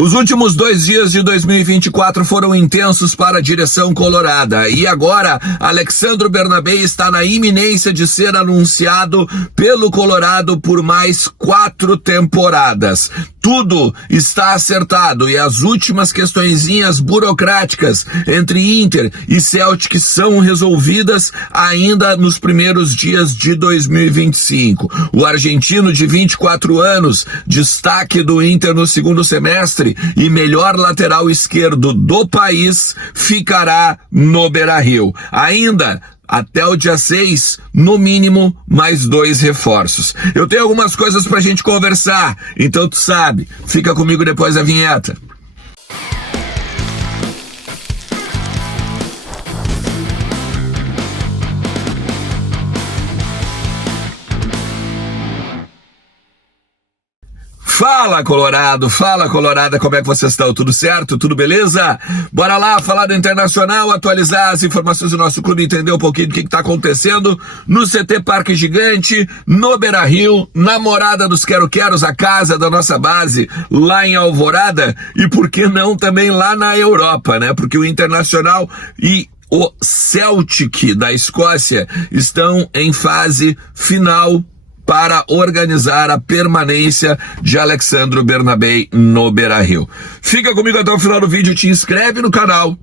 Os últimos 2 dias de 2024 foram intensos para a direção colorada e agora Alexandro Bernabei está na iminência de ser anunciado pelo Colorado por mais 4 temporadas. Tudo está acertado e as últimas questõezinhas burocráticas entre Inter e Celtic são resolvidas ainda nos primeiros dias de 2025. O argentino de 24 anos, destaque do Inter no segundo semestre e melhor lateral esquerdo do país, ficará no Beira-Rio. Ainda até o dia 6, no mínimo, mais 2 reforços. Eu tenho algumas coisas pra gente conversar, então tu sabe, fica comigo depois da vinheta. Fala Colorado, fala Colorada, como é que vocês estão? Tudo certo? Tudo beleza? Bora lá falar do Internacional, atualizar as informações do nosso clube, entender um pouquinho do que está acontecendo no CT Parque Gigante, no Beira-Rio, na Morada dos Quero-Queros, a casa da nossa base lá em Alvorada e por que não também lá na Europa, né? Porque o Internacional e o Celtic da Escócia estão em fase final para organizar a permanência de Alexandro Bernabei no Beira-Rio. Fica comigo até o final do vídeo, te inscreve no canal,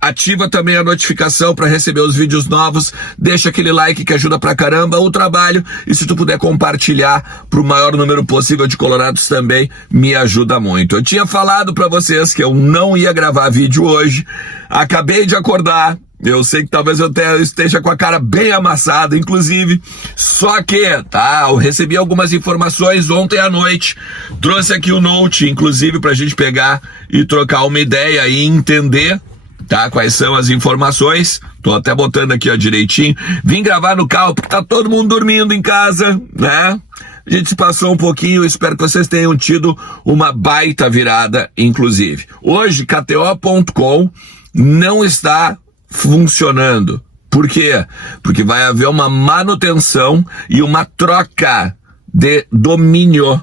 ativa também a notificação para receber os vídeos novos, deixa aquele like que ajuda pra caramba o trabalho e se tu puder compartilhar pro maior número possível de colorados também, me ajuda muito. Eu tinha falado para vocês que eu não ia gravar vídeo hoje, acabei de acordar. Eu sei que talvez eu esteja com a cara bem amassada, inclusive, só que, tá, eu recebi algumas informações ontem à noite, trouxe aqui o note, inclusive, pra gente pegar e trocar uma ideia e entender, tá, quais são as informações. Tô até botando aqui, ó, direitinho. Vim gravar no carro porque tá todo mundo dormindo em casa, né? A gente se passou um pouquinho, espero que vocês tenham tido uma baita virada, inclusive. Hoje, KTO.com não está funcionando. Por quê? Porque vai haver uma manutenção e uma troca de domínio.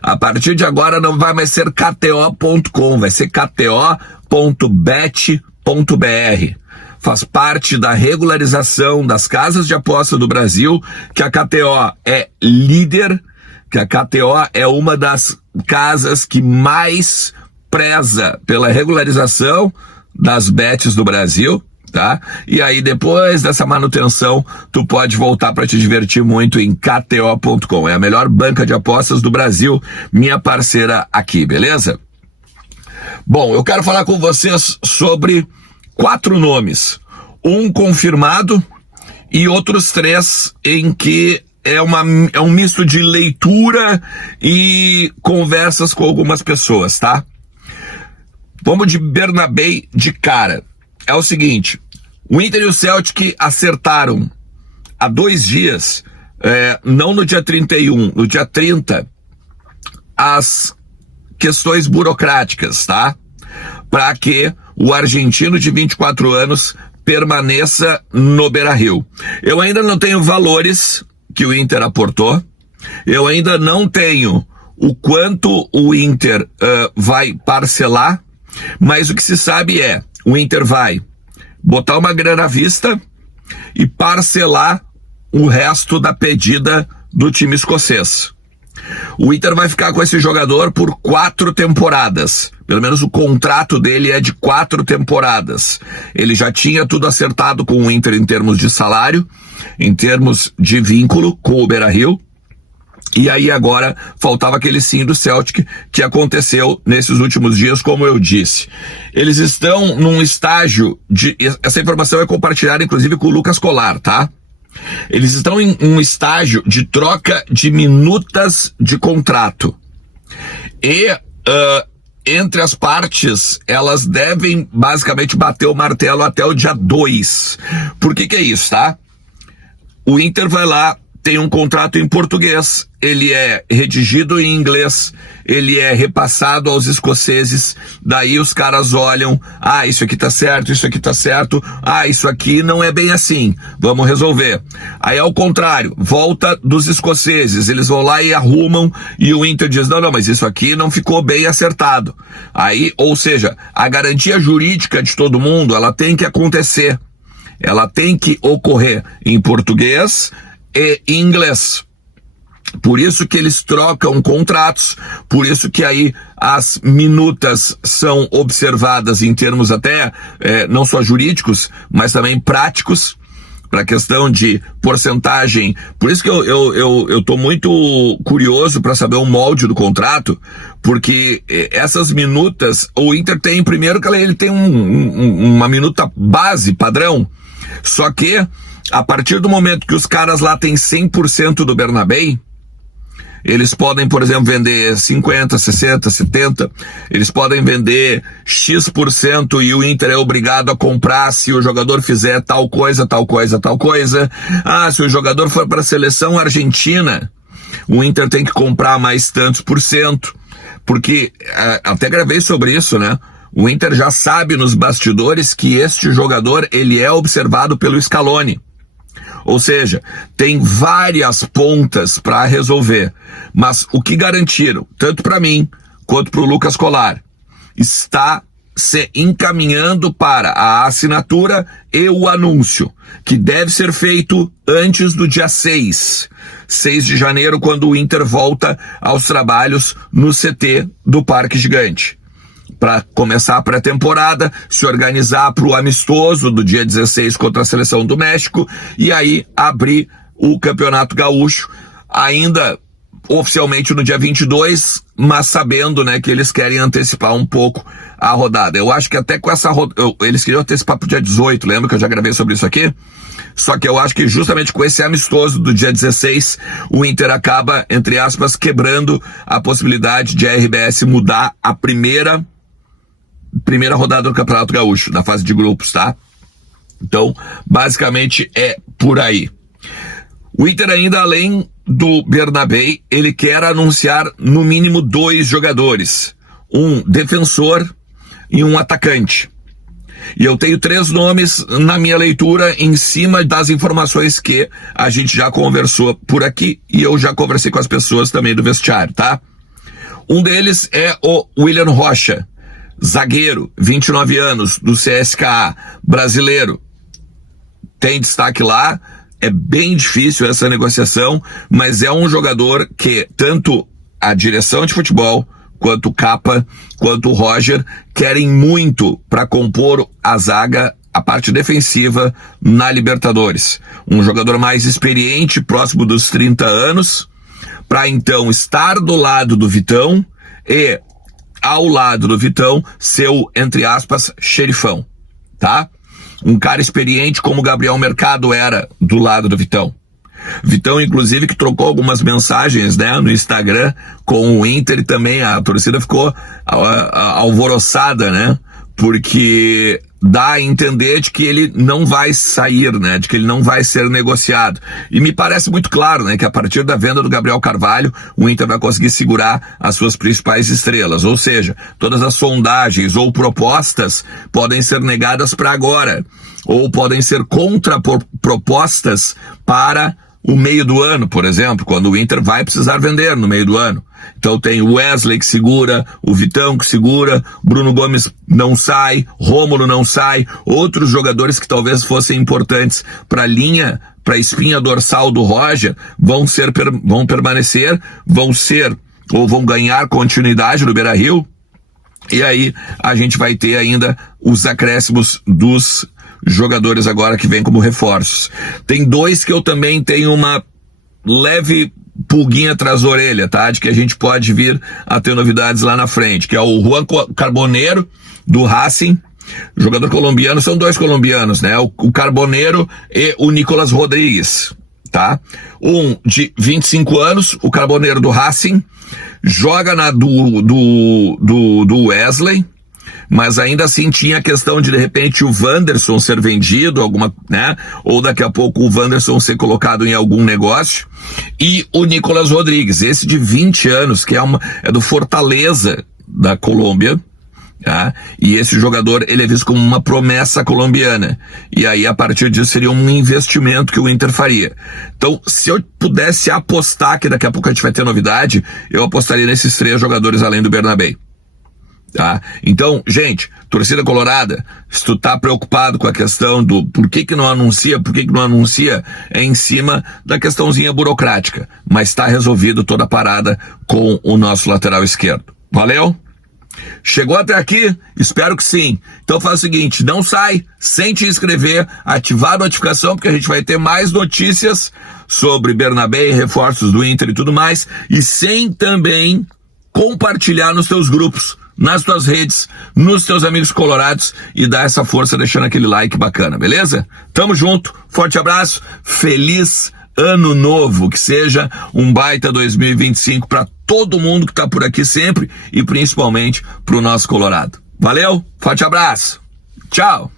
A partir de agora não vai mais ser KTO.com, vai ser KTO.bet.br. Faz parte da regularização das casas de aposta do Brasil, que a KTO é líder, que a KTO é uma das casas que mais preza pela regularização das bets do Brasil, tá? E aí depois dessa manutenção, tu pode voltar para te divertir muito em KTO.com. É a melhor banca de apostas do Brasil, minha parceira aqui, beleza? Bom, eu quero falar com vocês sobre 4 nomes. Um confirmado e outros 3 em que é um misto de leitura e conversas com algumas pessoas, tá? Vamos de Bernabei de cara. É o seguinte, o Inter e o Celtic acertaram há 2 dias, não no dia 31, no dia 30, as questões burocráticas, tá? Para que o argentino de 24 anos permaneça no Beira-Rio. Eu ainda não tenho valores que o Inter aportou, eu ainda não tenho o quanto o Inter vai parcelar, mas o que se sabe é, o Inter vai botar uma grana à vista e parcelar o resto da pedida do time escocês. O Inter vai ficar com esse jogador por 4 temporadas. Pelo menos o contrato dele é de 4 temporadas. Ele já tinha tudo acertado com o Inter em termos de salário, em termos de vínculo com o Beira-Rio. E aí agora faltava aquele sim do Celtic que aconteceu nesses últimos dias, como eu disse. Eles estão num estágio de... Essa informação é compartilhada inclusive com o Lucas Colar, tá? Eles estão em um estágio de troca de minutas de contrato. E entre as partes, elas devem basicamente bater o martelo até o dia 2. Por que é isso, tá? O Inter vai lá tem um contrato em português, ele é redigido em inglês, ele é repassado aos escoceses, daí os caras olham, isso aqui tá certo, isso aqui não é bem assim, vamos resolver. Aí ao contrário, volta dos escoceses, eles vão lá e arrumam, e o Inter diz, não, mas isso aqui não ficou bem acertado. Aí, ou seja, a garantia jurídica de todo mundo, ela tem que acontecer, ela tem que ocorrer em português e inglês. Por isso que eles trocam contratos, por isso que aí as minutas são observadas em termos até, não só jurídicos, mas também práticos, para a questão de porcentagem. Por isso que eu tô muito curioso para saber o molde do contrato, porque essas minutas, o Inter tem, primeiro que ele tem uma minuta base, padrão, só que a partir do momento que os caras lá têm 100% do Bernabéu, eles podem, por exemplo, vender 50, 60, 70, eles podem vender X% e o Inter é obrigado a comprar se o jogador fizer tal coisa. Se o jogador for para a seleção argentina, o Inter tem que comprar mais tantos por cento, porque até gravei sobre isso, né? O Inter já sabe nos bastidores que este jogador, ele é observado pelo Scaloni. Ou seja, tem várias pontas para resolver, mas o que garantiram, tanto para mim quanto para o Lucas Colar, está se encaminhando para a assinatura e o anúncio, que deve ser feito antes do dia 6 de janeiro, quando o Inter volta aos trabalhos no CT do Parque Gigante, para começar a pré-temporada, se organizar para o amistoso do dia 16 contra a Seleção do México, e aí abrir o Campeonato Gaúcho, ainda oficialmente no dia 22, mas sabendo, né, que eles querem antecipar um pouco a rodada. Eu acho que até com essa eles queriam antecipar para o dia 18, lembra que eu já gravei sobre isso aqui? Só que eu acho que justamente com esse amistoso do dia 16, o Inter acaba, entre aspas, quebrando a possibilidade de a RBS mudar a primeira rodada do Campeonato Gaúcho, na fase de grupos, tá? Então, basicamente é por aí. O Inter ainda, além do Bernabéu, ele quer anunciar no mínimo 2 jogadores, um defensor e um atacante. E eu tenho 3 nomes na minha leitura em cima das informações que a gente já conversou por aqui e eu já conversei com as pessoas também do vestiário, tá? Um deles é o William Rocha, zagueiro, 29 anos, do CSKA, brasileiro. Tem destaque lá, é bem difícil essa negociação, mas é um jogador que tanto a direção de futebol, quanto o Capa, quanto o Roger, querem muito para compor a zaga, a parte defensiva, na Libertadores. Um jogador mais experiente, próximo dos 30 anos, para então estar do lado do Vitão e ao lado do Vitão, seu, entre aspas, xerifão, tá? Um cara experiente como o Gabriel Mercado era do lado do Vitão. Vitão, inclusive, que trocou algumas mensagens, né, no Instagram com o Inter, e também a torcida ficou alvoroçada, né? Porque dá a entender de que ele não vai sair, né? De que ele não vai ser negociado. E me parece muito claro, né? Que a partir da venda do Gabriel Carvalho, o Inter vai conseguir segurar as suas principais estrelas. Ou seja, todas as sondagens ou propostas podem ser negadas para agora. Ou podem ser contrapropostas para o meio do ano, por exemplo, quando o Inter vai precisar vender no meio do ano. Então tem o Wesley que segura, o Vitão que segura, Bruno Gomes não sai, Rômulo não sai, outros jogadores que talvez fossem importantes para a linha, para a espinha dorsal do Roger, vão permanecer, vão ganhar continuidade no Beira-Rio, e aí a gente vai ter ainda os acréscimos dos jogadores agora que vêm como reforços. Tem 2 que eu também tenho uma leve pulguinha atrás da orelha, tá? De que a gente pode vir a ter novidades lá na frente, que é o Juan Carboneiro, do Racing, jogador colombiano. São 2 colombianos, né? O Carboneiro e o Nicolas Rodrigues, tá? Um de 25 anos, o Carboneiro do Racing, joga na do Wesley, mas ainda assim tinha a questão de repente o Wanderson ser vendido, né? Ou daqui a pouco o Wanderson ser colocado em algum negócio. E o Nicolás Rodrigues, esse de 20 anos, que é do Fortaleza da Colômbia. Tá? E esse jogador, ele é visto como uma promessa colombiana, e aí a partir disso seria um investimento que o Inter faria. Então, se eu pudesse apostar, que daqui a pouco a gente vai ter novidade, eu apostaria nesses 3 jogadores além do Bernabé. Tá? Então, gente, torcida colorada, se tu tá preocupado com a questão do por que não anuncia, é em cima da questãozinha burocrática, mas tá resolvido toda a parada com o nosso lateral esquerdo. Valeu? Chegou até aqui? Espero que sim. Então faz o seguinte, não sai sem te inscrever, ativar a notificação, porque a gente vai ter mais notícias sobre Bernabé, reforços do Inter e tudo mais, e sem também compartilhar nos teus grupos, nas tuas redes, nos teus amigos colorados, e dar essa força deixando aquele like bacana, beleza? Tamo junto, forte abraço, feliz ano novo, que seja um baita 2025 para todo mundo que tá por aqui sempre, e principalmente pro nosso Colorado. Valeu, forte abraço, tchau!